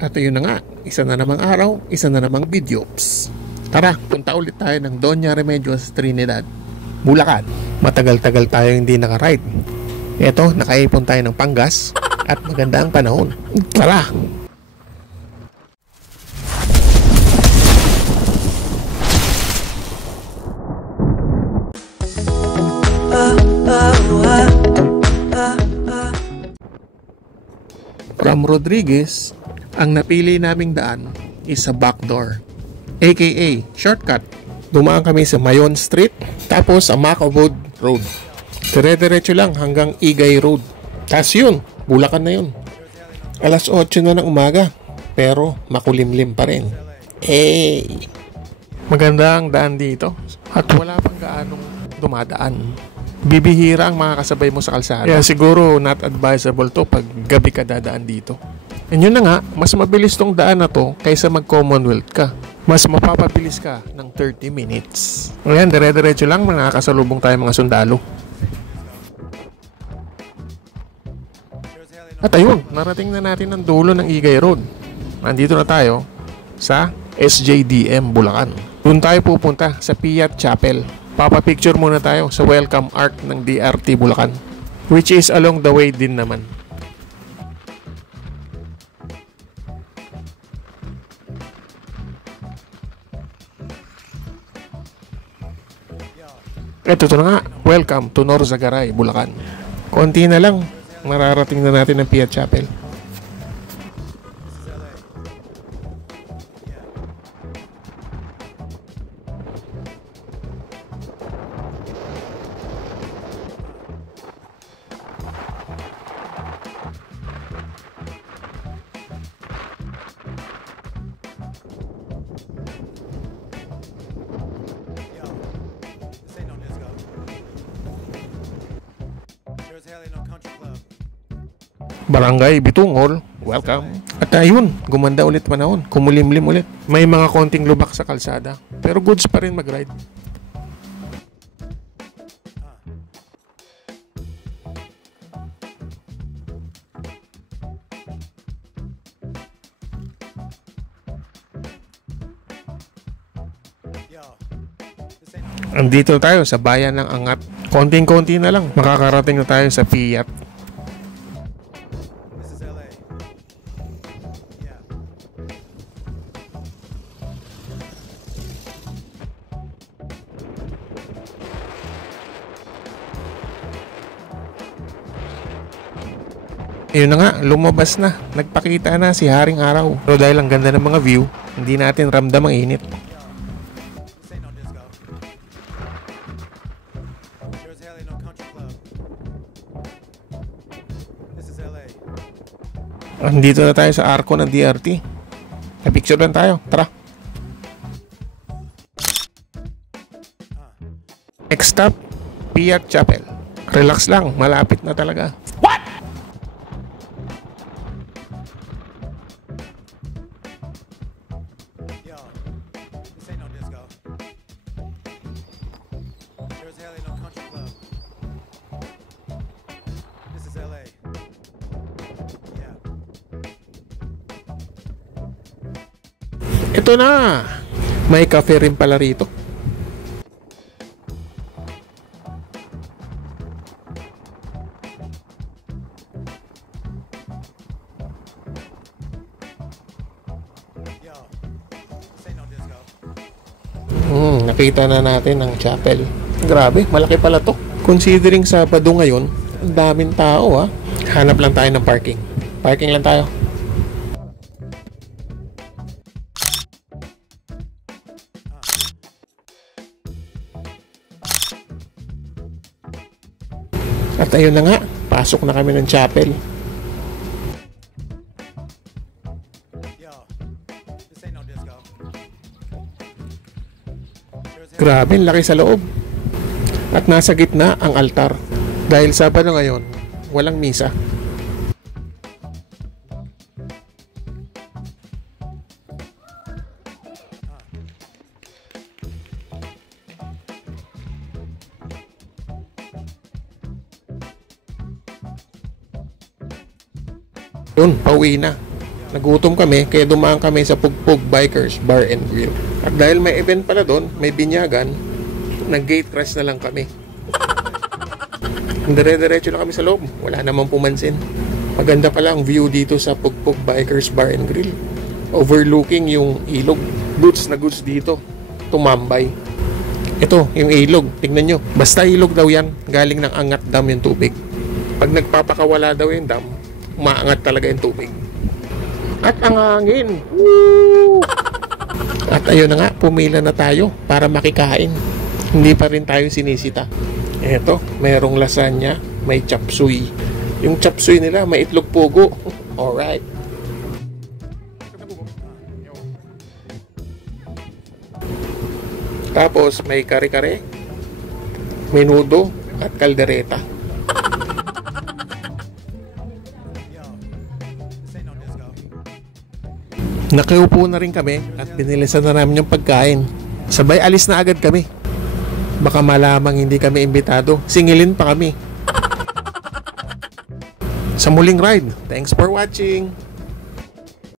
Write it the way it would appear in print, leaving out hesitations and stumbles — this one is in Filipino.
At yun na nga, isa na namang araw, isa na namang videos. Tara, punta ulit tayo ng Doña Remedios Trinidad, Bulacan. Matagal-tagal tayo hindi nakaride. Eto, nakaipon tayo ng panggas at maganda ang panahon. Tara! From Rodriguez, ang napili naming daan is sa backdoor, aka shortcut. Dumaan kami sa Mayon Street, tapos sa Macabod Road. Dire-diretso lang hanggang Igay Road. Tapos yun, Bulacan na yun. Alas 8 na ng umaga, pero makulimlim pa rin. Hey! Maganda ang daan dito at wala pang gaanong dumadaan. Bibihira ang mga kasabay mo sa kalsada. Kaya siguro not advisable to pag gabi ka dadaan dito. And yun na nga, mas mabilis tong daan na to kaysa mag-Commonwealth ka. Mas mapapabilis ka ng 30 minutes. Ayan, dire-diretso lang, nakakasalubong tayo mga sundalo. At ayun, narating na natin ang dulo ng Igay Road. Nandito na tayo sa SJDM Bulacan. Doon tayo pupunta sa Piat Chapel. Papapicture muna tayo sa welcome arc ng DRT Bulacan, which is along the way din naman. Ito na nga, welcome to Norzagaray, Bulacan. Konti na lang, mararating na natin ang Piat Chapel. Barangay Bitungol, welcome. At ayun, gumanda ulit panahon, kumulimlim ulit. May mga konting lubak sa kalsada, pero goods pa rin mag-ride. Andito tayo sa bayan ng Angat. Konting-konti na lang, makakarating na tayo sa Piat. Yun na nga, lumabas na. Nagpakita na si Haring Araw. Pero dahil ang ganda ng mga view, hindi natin ramdam ang init. Andito na tayo sa arko ng DRT. Na-picture lang tayo. Tara. Next stop, Piat Chapel. Relax lang, malapit na talaga. What? Ito na! May cafe rin pala rito. Nakita na natin ang chapel. Grabe, malaki pala to. Considering Sabado ngayon, ang daming tao ha. Hanap lang tayo ng parking. Parking lang tayo. At ayun na nga, pasok na kami ng chapel. Grabe, laki sa loob. At nasa gitna ang altar. Dahil Sabado ngayon, walang misa. Yun, pauwi na. Nagutom kami, kaya dumaan kami sa Pugpug Bikers Bar and Grill. At dahil may event pala doon, may binyagan, nag-gate crash na lang kami. Dire-diretso lang kami sa loob, wala namang pumansin. Maganda pala ang view dito sa Pugpug Bikers Bar and Grill. Overlooking yung ilog. Goods na goods dito. Tumambay. Ito, yung ilog. Tingnan nyo. Basta ilog daw yan. Galing ng Angat Dam yung tubig. Pag nagpapakawala daw yung dam, umaangat talaga yung tubig. At ang hangin. Woo! At ayun na nga, pumila na tayo para makikain. Hindi pa rin tayo sinisita. Eto, merong lasagna, may chop suey. Yung chop suey nila, may itlog pugo. Alright. Tapos may kare-kare, menudo at kaldereta. Nakiupo na rin kami at binilisan na namin yung pagkain. Sabay alis na agad kami. Baka malamang hindi kami imbitado. Singilin pa kami. Sa muling ride. Thanks for watching.